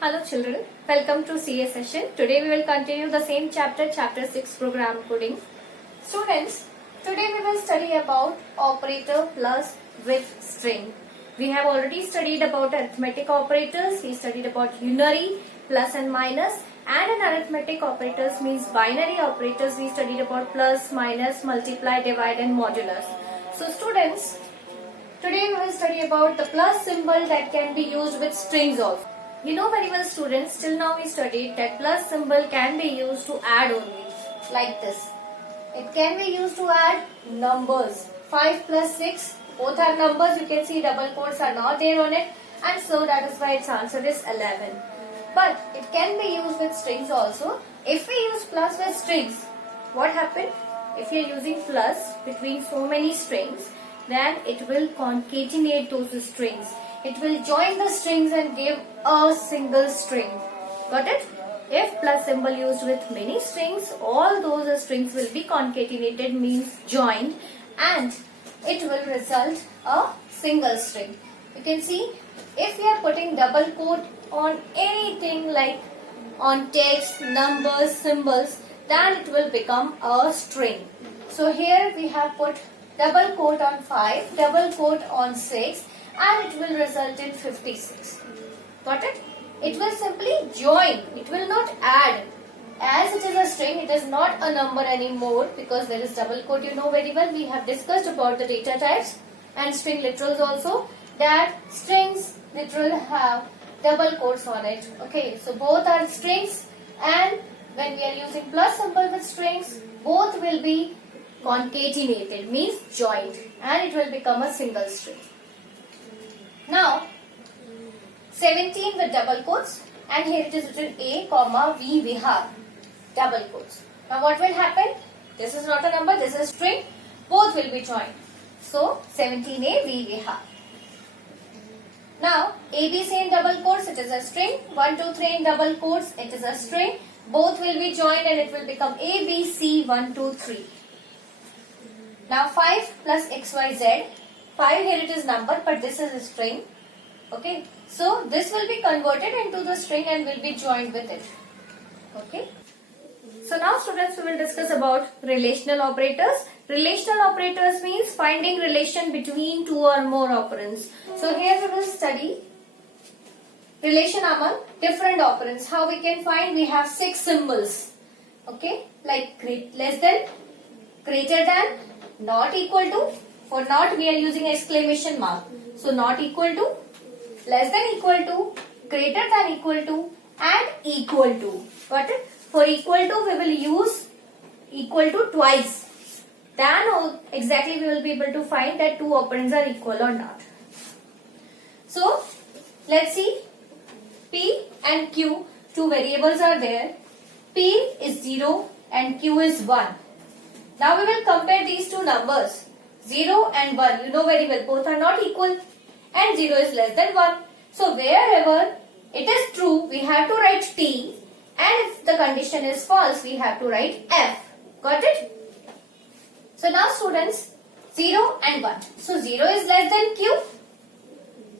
Hello children, welcome to CA session. Today we will continue the same chapter, chapter 6 program coding. Students, today we will study about operator plus with string. We have already studied about arithmetic operators, we studied about unary, plus and minus, and in arithmetic operators means binary operators, we studied about plus, minus, multiply, divide and modulus. So students, today we will study about the plus symbol that can be used with strings also. You know very well students, till now we studied that plus symbol can be used to add only, like this. It can be used to add numbers. 5 plus 6, both are numbers, you can see double quotes are not there on it, and so that is why its answer is 11. But it can be used with strings also. If we use plus with strings, what happens? If you are using plus between so many strings, then it will concatenate those strings. It will join the strings and give a single string. Got it? If plus symbol used with many strings, all those strings will be concatenated, means joined, and it will result a single string. You can see, if we are putting double quote on anything like on text, numbers, symbols, then it will become a string. So here we have put double quote on 5, double quote on 6, and it will result in 56. Got it? It will simply join. It will not add. As it is a string, it is not a number anymore because there is double quote. You know very well, we have discussed about the data types and string literals also, that strings literal have double quotes on it. Okay, so both are strings, and when we are using plus symbol with strings, both will be concatenated, means joined, and it will become a single string. Now, 17 with double quotes, and here it is written A, comma, V, Vihar, double quotes. Now what will happen? This is not a number, this is string, both will be joined. So, 17A, V, Vihar. Now, ABC in double quotes, it is a string, 1, 2, 3 in double quotes, it is a string, both will be joined and it will become ABC, 1, 2, 3. Now, 5 plus XYZ, 5 here it is number, but this is a string. Okay, so this will be converted into the string and will be joined with it. Okay. So now students, we will discuss about relational operators. Relational operators means finding relation between two or more operands. So here we will study relation among different operands. How we can find? We have 6 symbols. Okay, like less than, greater than, not equal to. For not we are using exclamation mark. So not equal to, less than equal to, greater than equal to, and equal to. Got it? For equal to we will use equal to twice. Then exactly we will be able to find that two operands are equal or not. So let's see, P and Q, two variables are there. P is 0 and Q is 1. Now we will compare these two numbers. 0 and 1, you know very well, both are not equal, and 0 is less than 1. So wherever it is true, we have to write T, and if the condition is false, we have to write F. Got it? So now students, 0 and 1. So 0 is less than Q.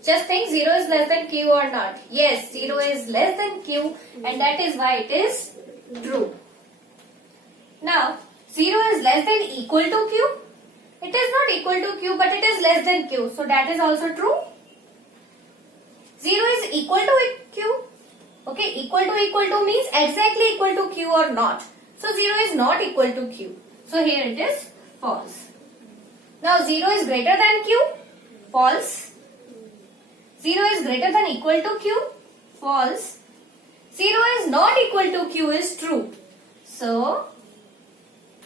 Just think, 0 is less than Q or not. Yes, 0 is less than Q, and that is why it is true. Now, 0 is less than equal to Q. It is not equal to Q, but it is less than Q. So that is also true. 0 is equal to Q. Okay, equal to means exactly equal to Q or not. So 0 is not equal to Q. So here it is false. Now 0 is greater than Q. False. 0 is greater than equal to Q. False. 0 is not equal to Q is true. So,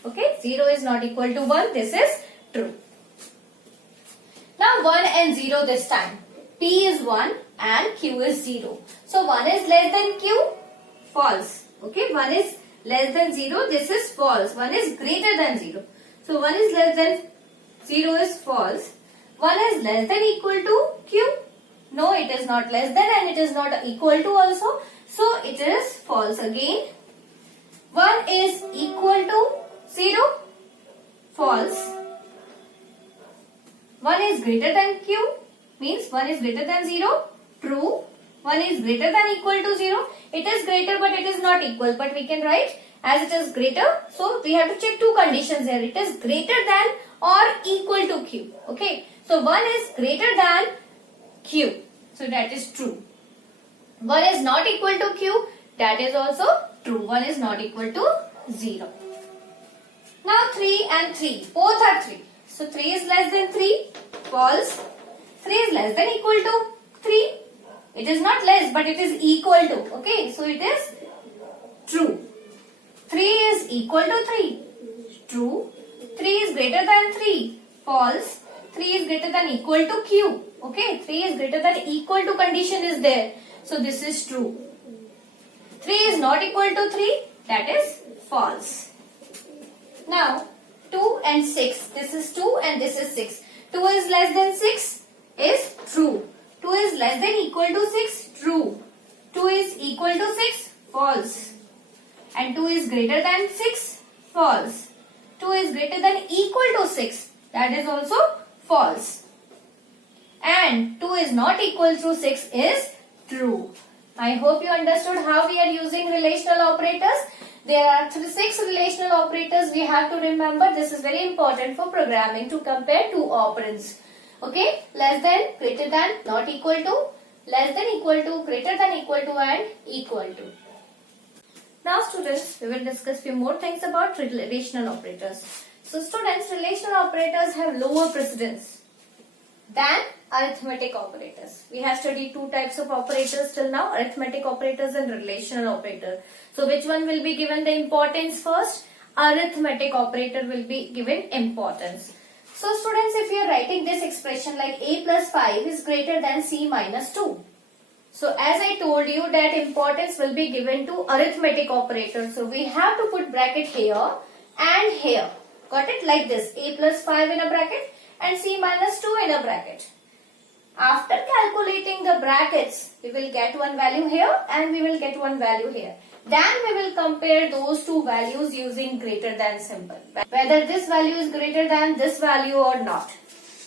okay, 0 is not equal to 1. This is true. Now 1 and 0 this time. P is 1 and Q is 0. So 1 is less than Q. False. Okay, 1 is less than 0. This is false. 1 is greater than 0. So 1 is less than 0 is false. 1 is less than equal to Q. No, it is not less than and it is not equal to also. So it is false again. 1 is equal to 0. False. 1 is greater than Q, means 1 is greater than 0. True. 1 is greater than equal to 0. It is greater but it is not equal, but we can write as it is greater. So we have to check two conditions here. It is greater than or equal to q. Okay. So 1 is greater than q. So that is true. 1 is not equal to q. That is also true. 1 is not equal to 0. Now 3 and 3. Both are 3. So 3 is less than 3. False. 3 is less than equal to 3. It is not less but it is equal to. Okay. So it is true. 3 is equal to 3. True. 3 is greater than 3. False. 3 is greater than equal to q. Okay. 3 is greater than equal to condition is there. So this is true. 3 is not equal to 3. That is false. Now 2 and 6. This is 2 and this is 6. 2 is less than 6 is true. 2 is less than equal to 6. True. 2 is equal to 6. False. And 2 is greater than 6. False. 2 is greater than equal to 6. That is also false. And 2 is not equal to 6 is true. I hope you understood how we are using relational operators. There are 6 relational operators we have to remember. This is very important for programming to compare two operands. Okay, less than, greater than, not equal to, less than equal to, greater than equal to and equal to. Now students, we will discuss few more things about relational operators. So students, relational operators have lower precedence than arithmetic operators. We have studied two types of operators till now, arithmetic operators and relational operator. So which one will be given the importance first? Arithmetic operator will be given importance. So students, if you are writing this expression like a plus 5 is greater than c minus 2. So as I told you that importance will be given to arithmetic operator. So we have to put bracket here and here. Got it? Like this. A plus 5 in a bracket and c minus 2 in a bracket. After calculating the brackets, we will get one value here and we will get one value here. Then we will compare those two values using greater than symbol. Whether this value is greater than this value or not.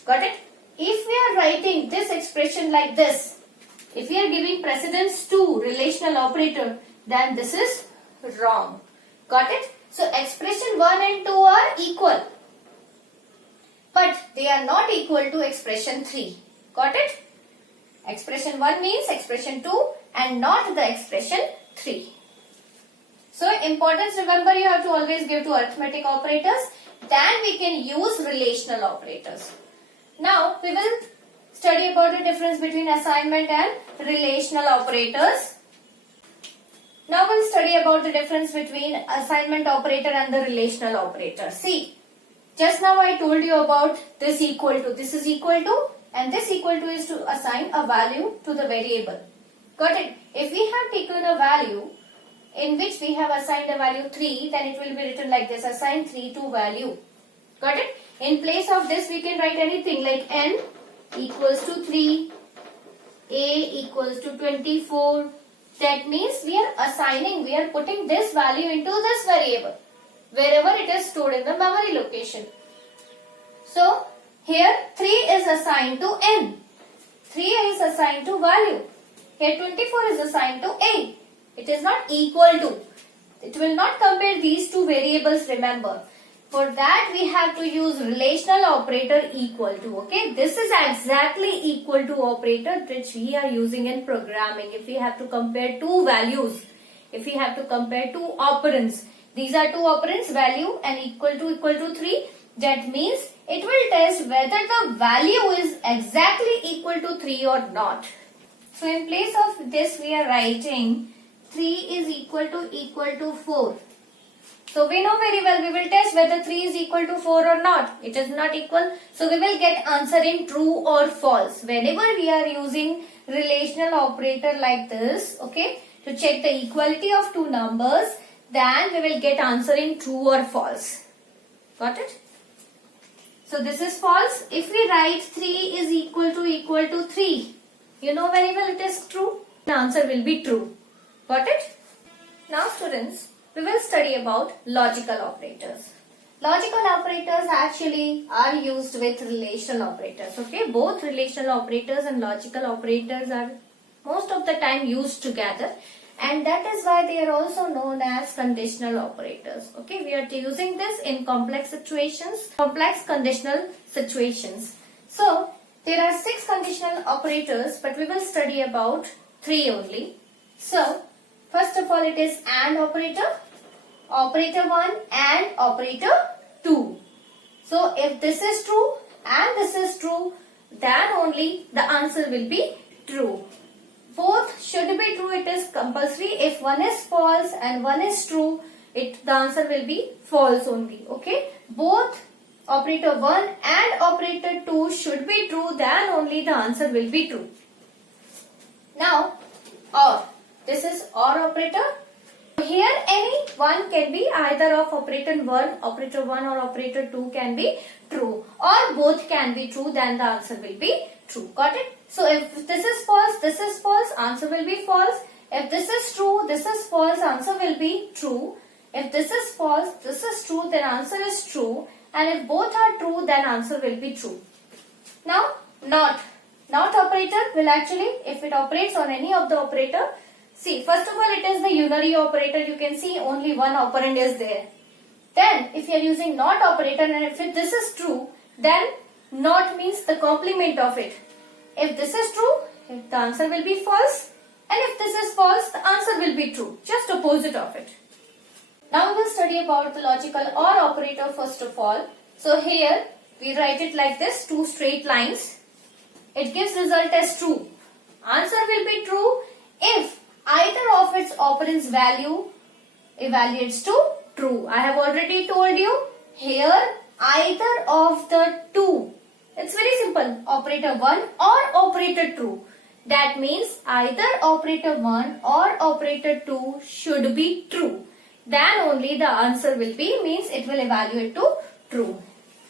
Got it? If we are writing this expression like this, if we are giving precedence to relational operator, then this is wrong. Got it? So expression 1 and 2 are equal. But they are not equal to expression 3. Got it? Expression 1 means expression 2 and not the expression 3. So importance, remember, you have to always give to arithmetic operators. Then we can use relational operators. Now we will study about the difference between assignment and relational operators. Now we'll study about the difference between assignment operator and the relational operator. See, just now I told you about this equal to, this is equal to, and this equal to is to assign a value to the variable. Got it? If we have taken a value in which we have assigned a value 3, then it will be written like this, assign 3 to value. Got it? In place of this we can write anything like n equals to 3, a equals to 24. That means we are assigning, we are putting this value into this variable, wherever it is stored in the memory location. So here 3 is assigned to n, 3 is assigned to value, here 24 is assigned to a. It is not equal to. It will not compare these two variables, remember. For that we have to use relational operator equal to. Okay, this is exactly equal to operator which we are using in programming. If we have to compare two values, if we have to compare two operands, these are two operands, value and equal to 3. That means it will test whether the value is exactly equal to 3 or not. So in place of this we are writing 3 is equal to 4. So we know very well, we will test whether 3 is equal to 4 or not. It is not equal. So we will get answer in true or false. Whenever we are using relational operator like this, okay, to check the equality of two numbers, then we will get answer in true or false. Got it? So this is false. If we write 3 is equal to 3, you know very well it is true. The answer will be true. Got it? Now students, we will study about logical operators. Logical operators actually are used with relational operators. Okay, both relational operators and logical operators are most of the time used together, and that is why they are also known as conditional operators. Okay, we are using this in complex situations, complex conditional situations. So there are 6 conditional operators, but we will study about 3 only. So first of all, it is AND operator, operator 1 and operator 2. So if this is true and this is true, then only the answer will be true. Both should be true, it is compulsory. If one is false and one is true, the answer will be false only. Okay, both operator 1 and operator 2 should be true, then only the answer will be true. Now, OR. This is OR operator. Here any one can be either of operator 1 or operator 2 can be true, or both can be true, then the answer will be true. Got it? So if this is false, answer will be false. If this is true, this is false, answer will be true. If this is false, this is true, then answer is true. And if both are true, then answer will be true. Now, NOT. NOT operator will actually, if it operates on any of the operator, see, first of all, it is the unary operator. You can see only one operand is there. Then, if you are using NOT operator and if this is true, then NOT means the complement of it. If this is true, the answer will be false. And if this is false, the answer will be true. Just opposite of it. Now we will study about the logical OR operator first of all. So here, we write it like this, 2 straight lines. It gives result as true. Answer will be true if either of its operand's value evaluates to true. I have already told you here either of the two. It's very simple. Operator 1 or operator 2. That means either operator 1 or operator 2 should be true. Then only the answer will be, means it will evaluate to true.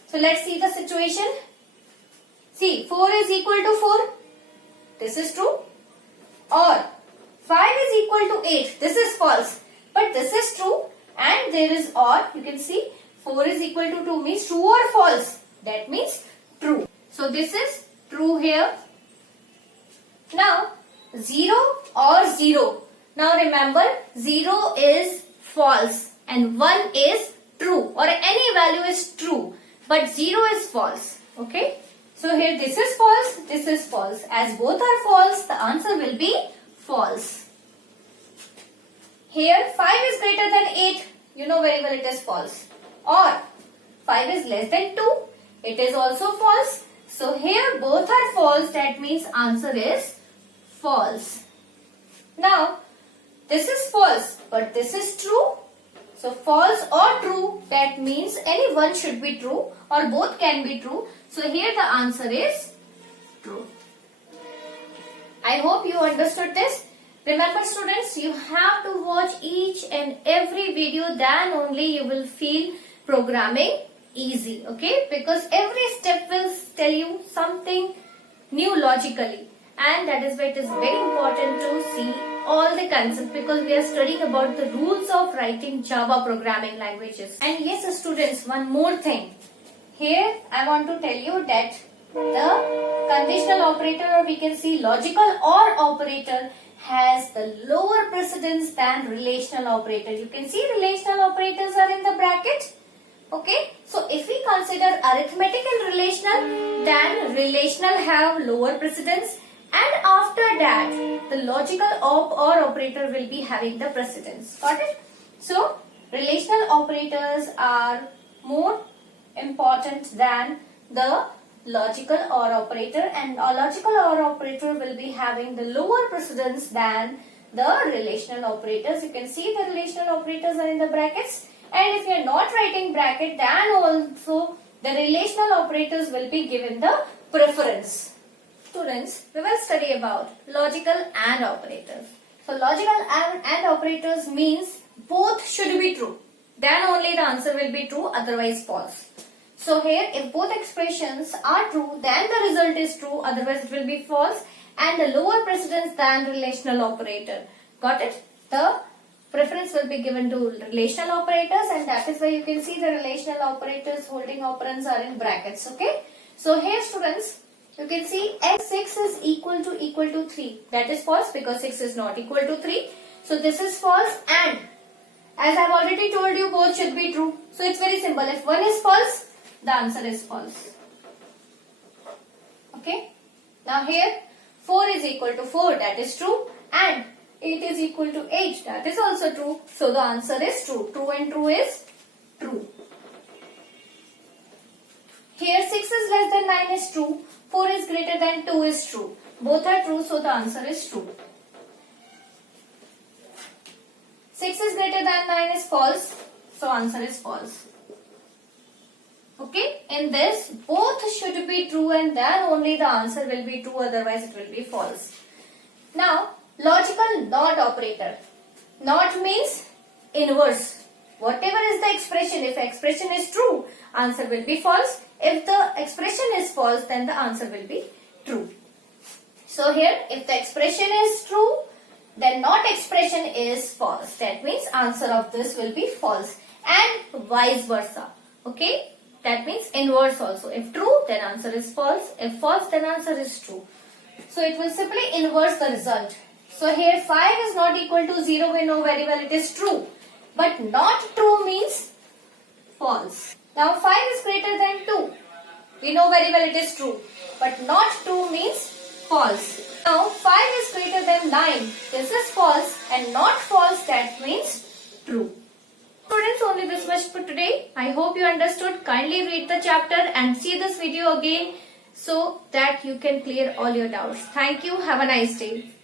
So let's see the situation. See, 4 is equal to 4. This is true. Or 5 is equal to 8. This is false. But this is true. And there is OR. You can see 4 is equal to 2 means true or false. That means true. So this is true here. Now 0 or 0. Now remember 0 is false and 1 is true, or any value is true, but 0 is false. Okay. So here this is false. As both are false, the answer will be false. Here 5 is greater than 8. You know very well it is false. Or 5 is less than 2. It is also false. So here both are false. That means answer is false. Now this is false, but this is true. So false or true, that means any one should be true or both can be true. So here the answer is true. I hope you understood this. Remember students, you have to watch each and every video, then only you will feel programming easy. Okay, because every step will tell you something new logically, and that is why it is very important to see all the concepts, because we are studying about the rules of writing Java programming languages. And yes students, one more thing. Here I want to tell you that the conditional operator, or we can see logical OR operator, has the lower precedence than relational operator. You can see relational operators are in the bracket. Okay, so if we consider arithmetic and relational, then relational have lower precedence, and after that the logical OR operator will be having the precedence. Got it? So relational operators are more important than the logical OR operator, and a logical OR operator will be having the lower precedence than the relational operators. You can see the relational operators are in the brackets, and if you are not writing bracket, then also the relational operators will be given the preference. Students, we will study about logical AND operators. So logical AND operators means both should be true. Then only the answer will be true, otherwise false. So here if both expressions are true, then the result is true, otherwise it will be false, and the lower precedence than relational operator. Got it? The preference will be given to relational operators, and that is why you can see the relational operators holding operands are in brackets. Okay. So here students, You can see x6 is equal to 3. That is false because 6 is not equal to 3. So this is false, and as I have already told you, both should be true. So it's very simple. If one is false, the answer is false. Okay. Now here 4 is equal to 4. That is true. And 8 is equal to 8. That is also true. So the answer is true. True and true is true. Here 6 is less than 9 is true. 4 is greater than 2 is true. Both are true, so the answer is true. 6 is greater than 9 is false, so answer is false. Okay, in this both should be true and then only the answer will be true, otherwise it will be false. Now, logical NOT operator. NOT means inverse. Whatever is the expression, if expression is true, answer will be false. If the expression is false, then the answer will be true. So here, if the expression is true, then NOT expression is false. That means answer of this will be false, and vice versa. Okay, that means inverse also. If true, then answer is false. If false, then answer is true. So it will simply inverse the result. So here 5 is not equal to 0. We know very well it is true. But not true means false. Now 5 is greater than 2. We know very well it is true. But not true means false. Now 5 is greater than 9. This is false, and not false, that means true. Students, only this much for today. I hope you understood. Kindly read the chapter and see this video again so that you can clear all your doubts. Thank you. Have a nice day.